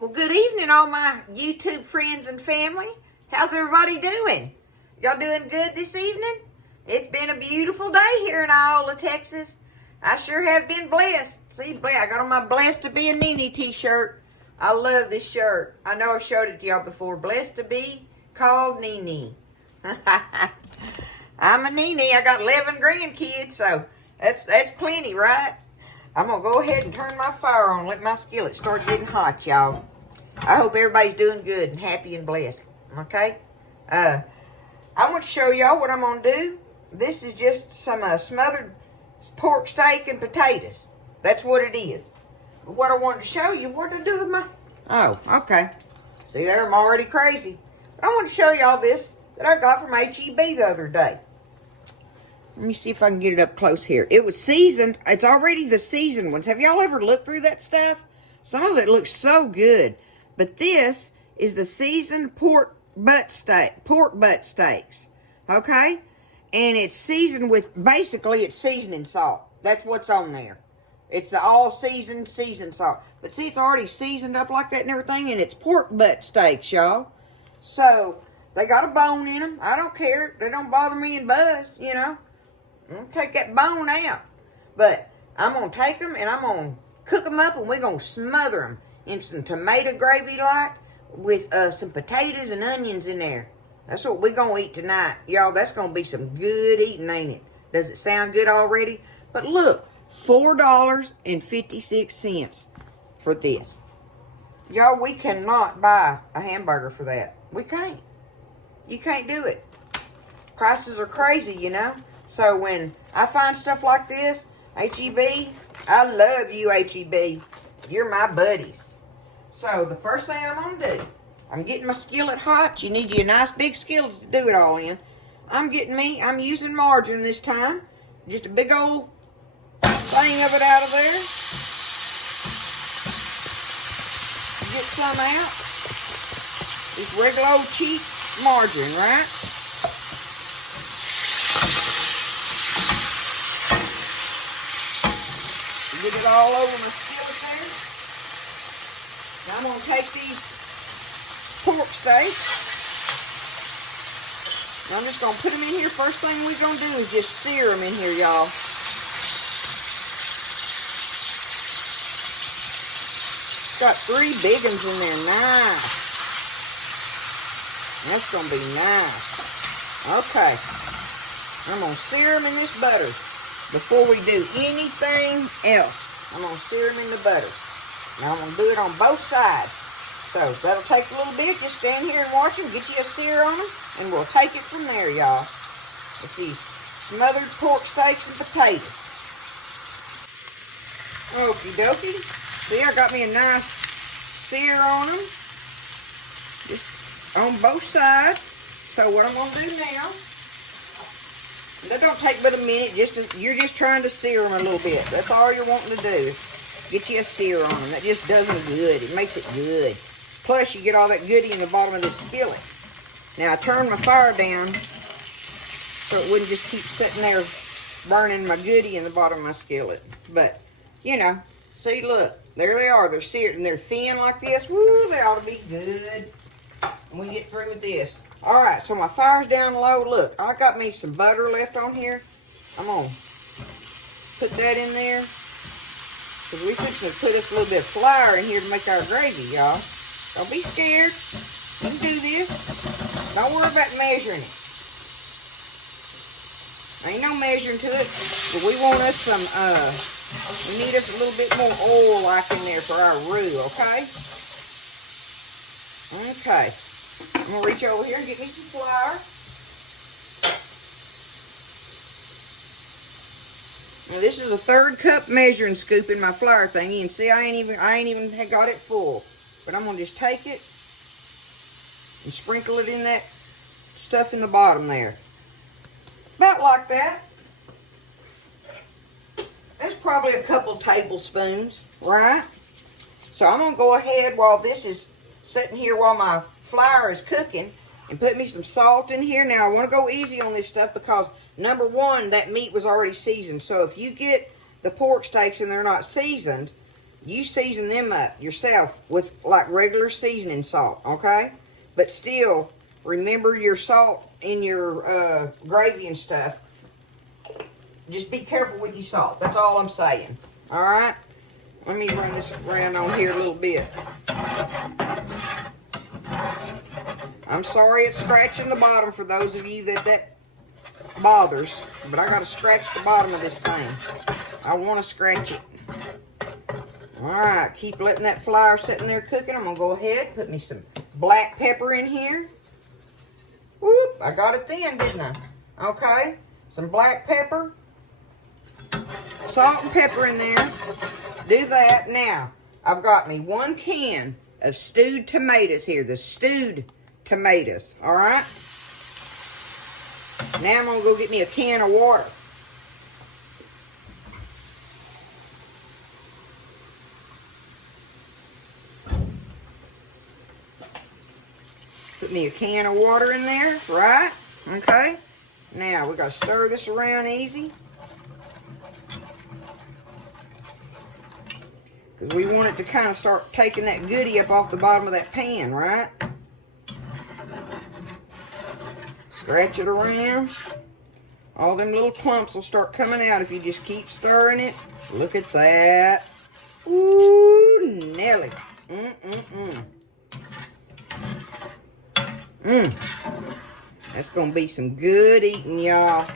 Well, good evening, all my YouTube friends and family. How's everybody doing? Y'all doing good this evening? It's been a beautiful day here in Iola, Texas. I sure have been blessed. See, I got on my Blessed to Be a Nene t-shirt. I love this shirt. I know I showed it to y'all before. Blessed to be called Nene. I'm a Nene. I got 11 grandkids, so that's plenty, right? I'm going to go ahead and turn my fire on. Let my skillet start getting hot, y'all. I hope everybody's doing good and happy and blessed. Okay? I want to show y'all what I'm going to do. This is just some smothered pork steak and potatoes. That's what it is. But what I wanted to show you, what to do with my... Oh, okay. See there, I'm already crazy. But I want to show y'all this that I got from H-E-B the other day. Let me see if I can get it up close here. It was seasoned. It's already the seasoned ones. Have y'all ever looked through that stuff? Some of it looks so good. But this is the seasoned pork butt steaks. Okay? And it's seasoned with, basically it's seasoning salt. That's what's on there. It's the all seasoned salt. But see, it's already seasoned up like that and everything. And it's pork butt steaks, y'all. So, they got a bone in them. I don't care. They don't bother me and Buzz, you know. I'm going to take that bone out. But I'm going to take them and I'm going to cook them up and we're going to smother them in some tomato gravy like with some potatoes and onions in there. That's what we're going to eat tonight. Y'all, that's going to be some good eating, ain't it? Does it sound good already? But look, $4.56 for this. Y'all, we cannot buy a hamburger for that. We can't. You can't do it. Prices are crazy, you know. So when I find stuff like this, H-E-B, I love you, H-E-B. You're my buddies. So the first thing I'm going to do, I'm getting my skillet hot. You need you a nice big skillet to do it all in. I'm using margarine this time. Just a big old thing of it out of there. Get some out. Just regular old cheap margarine, right? Get it all over my skillet there. Now I'm going to take these pork steaks. I'm just going to put them in here. First thing we're going to do is just sear them in here, y'all. Got 3 big ones in there. Nice. That's going to be nice. Okay. I'm going to sear them in this butter before we do anything else. I'm going to sear them in the butter. Now I'm going to do it on both sides. So that'll take a little bit. Just stand here and watch them. Get you a sear on them. And we'll take it from there, y'all. It's these smothered pork steaks and potatoes. Okie dokie. See, I got me a nice sear on them. Just on both sides. So what I'm going to do now, that don't take but a minute. You're just trying to sear them a little bit. That's all you're wanting to do. Get you a sear on them. That just does them good. It makes it good. Plus, you get all that goodie in the bottom of the skillet. Now, I turned my fire down so it wouldn't just keep sitting there burning my goodie in the bottom of my skillet. But, you know, see, look. There they are. They're seared and they're thin like this. Woo, they ought to be good when we get through with this. Alright, so my fire's down low. Look, I got me some butter left on here. I'm going to put that in there. Because we're going to put us a little bit of flour in here to make our gravy, y'all. Don't be scared. You can do this. Don't worry about measuring it. Ain't no measuring to it. But we want us some, we need us a little bit more oil like in there for our roux, okay? Okay. I'm going to reach over here and get me some flour. Now this is a 3rd cup measuring scoop in my flour thingy, and see I ain't even got it full. But I'm gonna just take it and sprinkle it in that stuff in the bottom there. About like that. That's probably a couple tablespoons, right? So I'm gonna go ahead while this is sitting here while my flour is cooking and put me some salt in here. Now I want to go easy on this stuff because number one, that meat was already seasoned. So if you get the pork steaks and they're not seasoned, you season them up yourself with like regular seasoning salt, okay? But still, remember your salt in your gravy and stuff. Just be careful with your salt. That's all I'm saying. All right? Let me run this around on here a little bit. I'm sorry it's scratching the bottom for those of you that bothers. But I got to scratch the bottom of this thing. I want to scratch it. Alright, keep letting that flour sitting there cooking. I'm going to go ahead and put me some black pepper in here. Whoop, I got it then, didn't I? Okay, some black pepper. Salt and pepper in there. Do that. Now, I've got me 1 can of stewed tomatoes here. The stewed tomatoes, alright? Now I'm going to go get me a can of water. Put me a can of water in there, right? Okay. Now, we got to stir this around easy. Because we want it to kind of start taking that goodie up off the bottom of that pan, right? Scratch it around. All them little clumps will start coming out if you just keep stirring it. Look at that. Ooh, Nelly. That's going to be some good eating, y'all.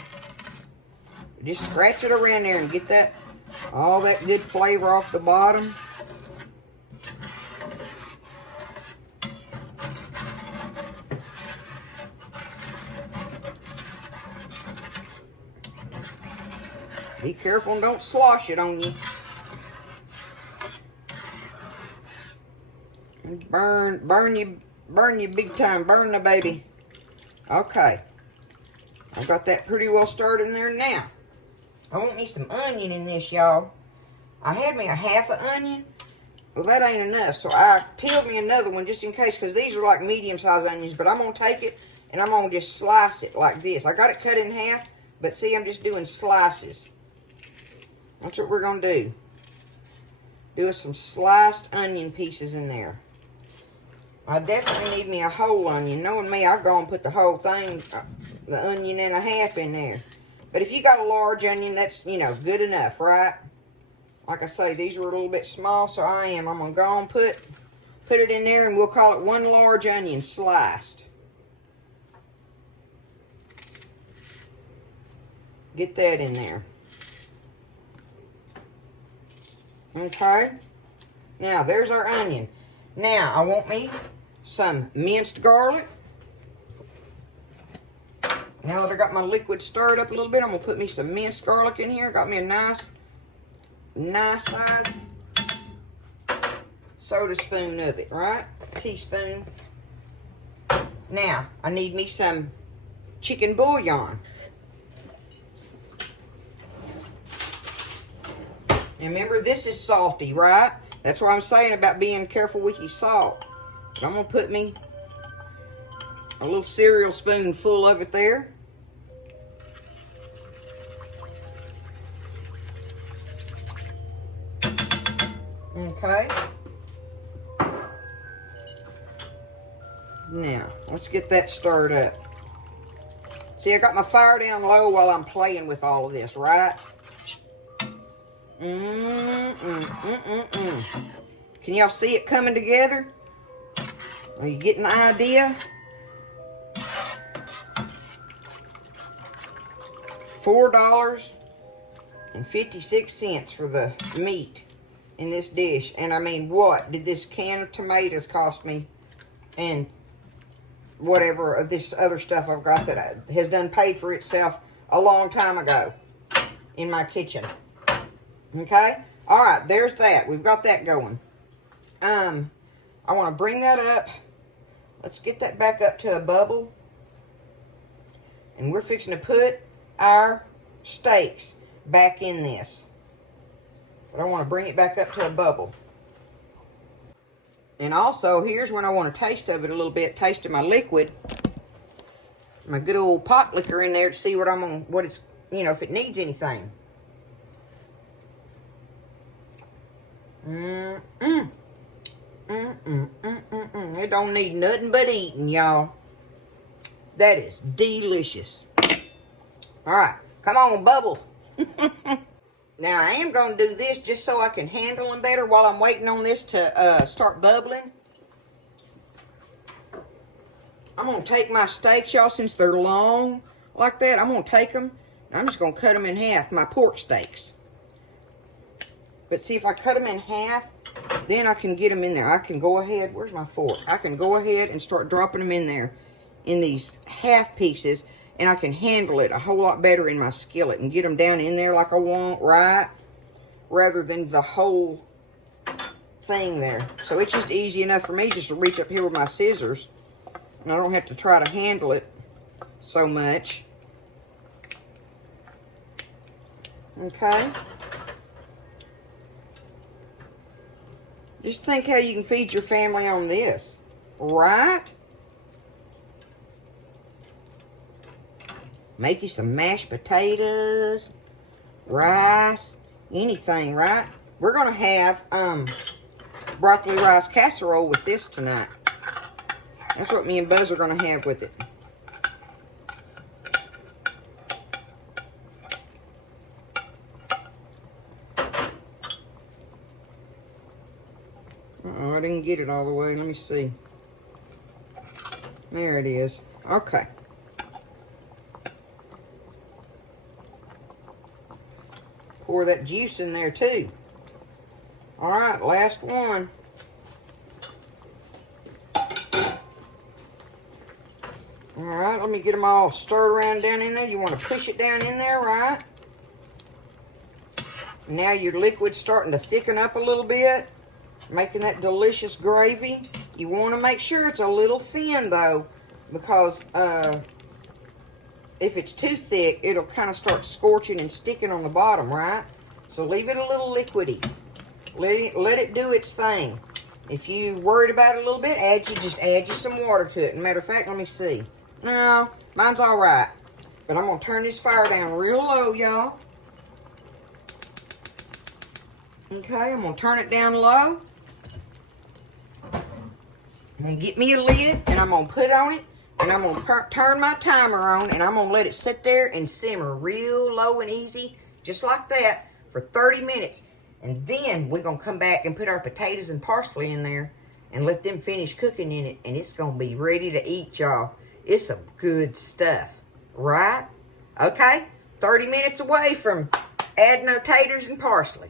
Just scratch it around there and get that, all that good flavor off the bottom. Be careful and don't slosh it on you. Burn you big time. Burn the baby. Okay. I've got that pretty well stirred in there now. I want me some onion in this, y'all. I had me a half an onion. Well, that ain't enough, so I peeled me another one just in case, because these are like medium-sized onions, but I'm going to take it and I'm going to just slice it like this. I got it cut in half, but see, I'm just doing slices. That's what we're going to do. Do some sliced onion pieces in there. I definitely need me a whole onion. Knowing me, I'll go and put the whole thing, the onion and a half in there. But if you got a large onion, that's, you know, good enough, right? Like I say, these are a little bit small, so I'm going to go and put it in there, and we'll call it 1 large onion sliced. Get that in there. Okay. Now, there's our onion. Now, I want me some minced garlic. Now that I got my liquid stirred up a little bit, I'm going to put me some minced garlic in here. Got me a nice size soda spoon of it, right? Teaspoon. Now, I need me some chicken bouillon. And remember, this is salty, right? That's what I'm saying about being careful with your salt. I'm going to put me a little cereal spoon full of it there. Okay. Now, let's get that stirred up. See, I got my fire down low while I'm playing with all of this, right? Can y'all see it coming together? Are you getting the idea? $4.56 for the meat in this dish. And I mean, what did this can of tomatoes cost me? And whatever of this other stuff I've got that has done paid for itself a long time ago in my kitchen. Okay? Alright, there's that. We've got that going. I want to bring that up. Let's get that back up to a bubble. And we're fixing to put our steaks back in this. But I want to bring it back up to a bubble. And also, here's when I want a taste of it a little bit. Taste of my liquid. My good old pot liquor in there to see what it's, you know, if it needs anything. It don't need nothing but eating, y'all. That is delicious. All right, come on, bubble. Now, I am going to do this just so I can handle them better while I'm waiting on this to start bubbling. I'm going to take my steaks, y'all, since they're long like that. I'm going to take them, and I'm just going to cut them in half, my pork steaks. But see, if I cut them in half, then I can get them in there. I can go ahead, where's my fork? I can go ahead and start dropping them in there in these half pieces, and I can handle it a whole lot better in my skillet and get them down in there like I want, right? Rather than the whole thing there. So it's just easy enough for me just to reach up here with my scissors, and I don't have to try to handle it so much. Okay. Just think how you can feed your family on this, right? Make you some mashed potatoes, rice, anything, right? We're going to have broccoli rice casserole with this tonight. That's what me and Buzz are going to have with it. Uh-oh, I didn't get it all the way. Let me see. There it is. Okay. Pour that juice in there too. All right, last one. All right, let me get them all stirred around down in there. You want to push it down in there, right? Now your liquid's starting to thicken up a little bit, making that delicious gravy. You want to make sure it's a little thin though, because if it's too thick, it'll kind of start scorching and sticking on the bottom, right? So leave it a little liquidy. Let it do its thing. If you worried about it a little bit, just add you some water to it. Matter of fact, let me see. No, mine's all right. But I'm going to turn this fire down real low, y'all. Okay, I'm going to turn it down low. I'm going to get me a lid, and I'm going to put on it. And I'm going to turn my timer on, and I'm going to let it sit there and simmer real low and easy, just like that, for 30 minutes. And then we're going to come back and put our potatoes and parsley in there and let them finish cooking in it. And it's going to be ready to eat, y'all. It's some good stuff, right? Okay, 30 minutes away from adding our taters and parsley.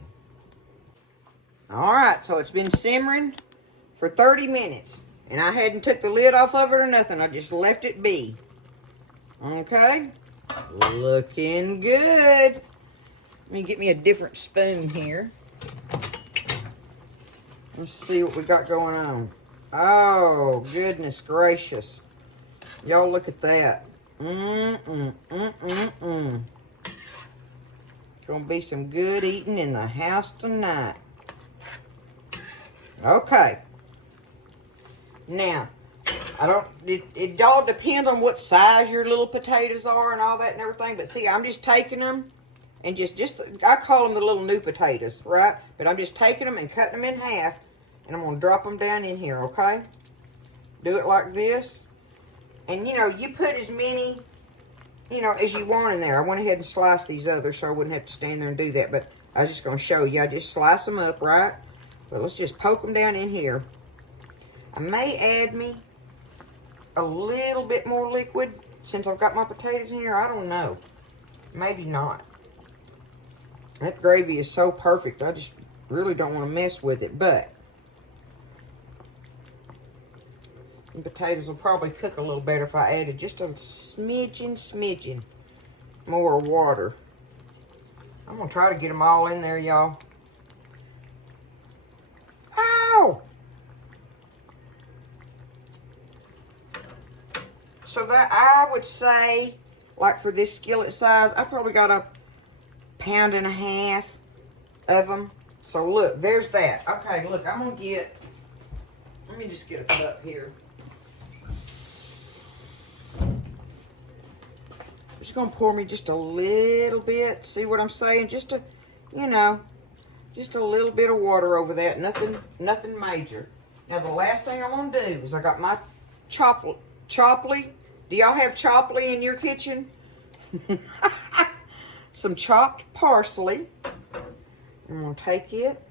All right, so it's been simmering for 30 minutes. And I hadn't took the lid off of it or nothing. I just left it be. Okay. Looking good. Let me get me a different spoon here. Let's see what we got going on. Oh, goodness gracious. Y'all look at that. It's going to be some good eating in the house tonight. Okay. Now, it all depends on what size your little potatoes are and all that and everything. But see, I'm just taking them and I call them the little new potatoes, right? But I'm just taking them and cutting them in half. And I'm going to drop them down in here, okay? Do it like this. And, you know, you put as many, you know, as you want in there. I went ahead and sliced these others so I wouldn't have to stand there and do that. But I was just going to show you. I just slice them up, right? But let's just poke them down in here. I may add me a little bit more liquid since I've got my potatoes in here. I don't know. Maybe not. That gravy is so perfect. I just really don't want to mess with it. But the potatoes will probably cook a little better if I added just a smidgen more water. I'm going to try to get them all in there, y'all. Ow! So that, I would say, like for this skillet size, I probably got a pound and a half of them. So look, there's that. Okay, look, I'm going to get, let me just get a cup here. Just going to pour me just a little bit. See what I'm saying? Just to, you know, Just a little bit of water over that. Nothing major. Now the last thing I'm going to do is I got my chopply. Do y'all have chopply in your kitchen? Some chopped parsley. I'm going to take it.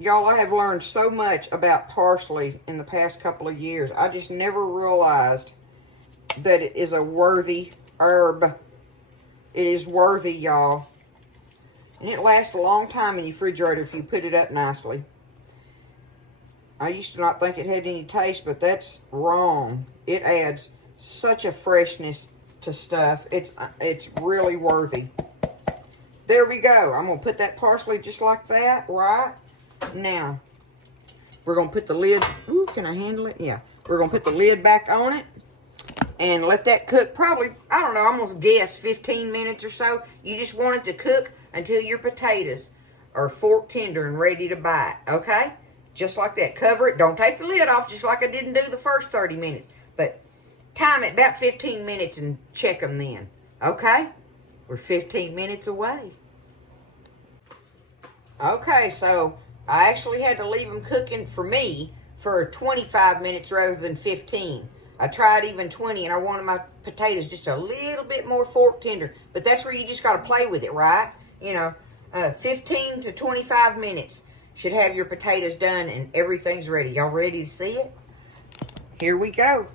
Y'all, I have learned so much about parsley in the past couple of years. I just never realized that it is a worthy herb. It is worthy, y'all. And it lasts a long time in your refrigerator if you put it up nicely. I used to not think it had any taste, but that's wrong. It adds such a freshness to stuff. It's really worthy. There we go. I'm going to put that parsley just like that, right? Now, we're going to put the lid... Ooh, can I handle it? Yeah. We're going to put the lid back on it and let that cook probably, I don't know, I'm going to guess 15 minutes or so. You just want it to cook until your potatoes are fork tender and ready to bite, okay? Just like that. Cover it. Don't take the lid off, just like I didn't do the first 30 minutes. But time it about 15 minutes and check them then, okay? We're 15 minutes away. Okay, so I actually had to leave them cooking for me for 25 minutes rather than 15. I tried even 20, and I wanted my potatoes just a little bit more fork tender. But that's where you just got to play with it, right? You know, 15 to 25 minutes should have your potatoes done, and everything's ready. Y'all ready to see it? Here we go.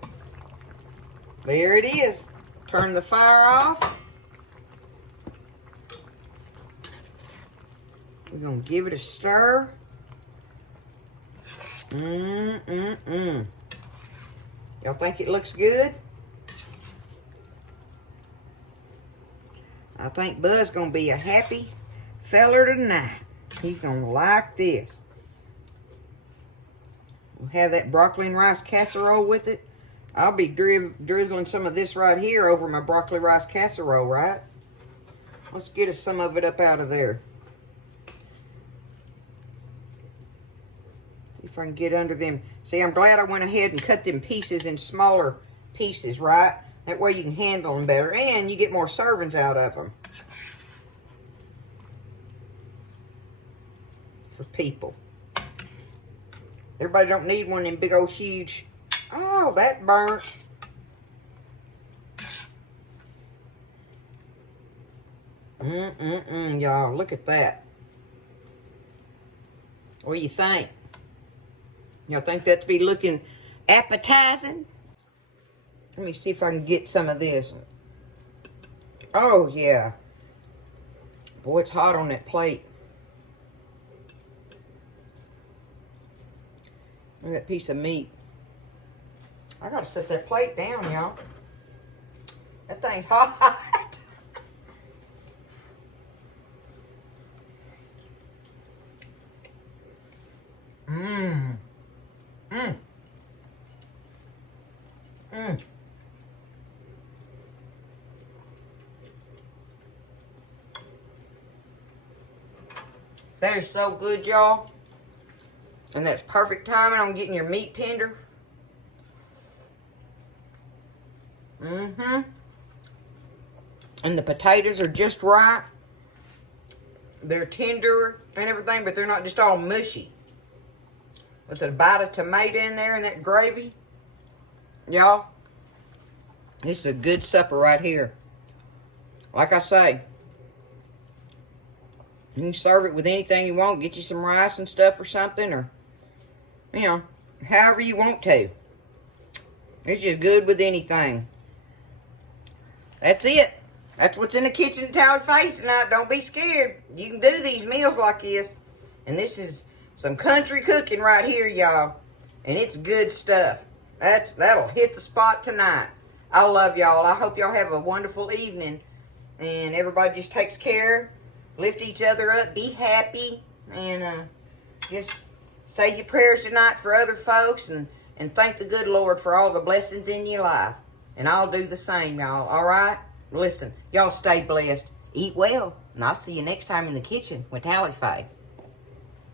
There it is. Turn the fire off. We're going to give it a stir. Y'all think it looks good? I think Buzz going to be a happy feller tonight. He's going to like this. We'll have that broccoli and rice casserole with it. I'll be drizzling some of this right here over my broccoli rice casserole, right? Let's get us some of it up out of there. See if I can get under them. See, I'm glad I went ahead and cut them pieces in smaller pieces, right? That way you can handle them better, and you get more servings out of them. For people. Everybody don't need one of them big old huge. Oh, that burnt. Y'all, look at that. What do you think? Y'all think that to be looking appetizing? Let me see if I can get some of this. Oh, yeah. Boy, it's hot on that plate. Look at that piece of meat. I gotta set that plate down, y'all. That thing's hot. That is so good, y'all. And that's perfect timing on getting your meat tender. And the potatoes are just right. They're tender and everything, but they're not just all mushy. With a bite of tomato in there and that gravy. Y'all, this is a good supper right here. Like I say, you can serve it with anything you want. Get you some rice and stuff or something, or, you know, however you want to. It's just good with anything. That's it. That's what's in the kitchen towel face tonight. Don't be scared. You can do these meals like this. And this is some country cooking right here, y'all. And it's good stuff. That'll hit the spot tonight. I love y'all. I hope y'all have a wonderful evening. And everybody just takes care. Lift each other up. Be happy. And just say your prayers tonight for other folks. And thank the good Lord for all the blessings in your life. And I'll do the same, y'all. All right? Listen, y'all stay blessed. Eat well. And I'll see you next time in the kitchen with Tally Faye.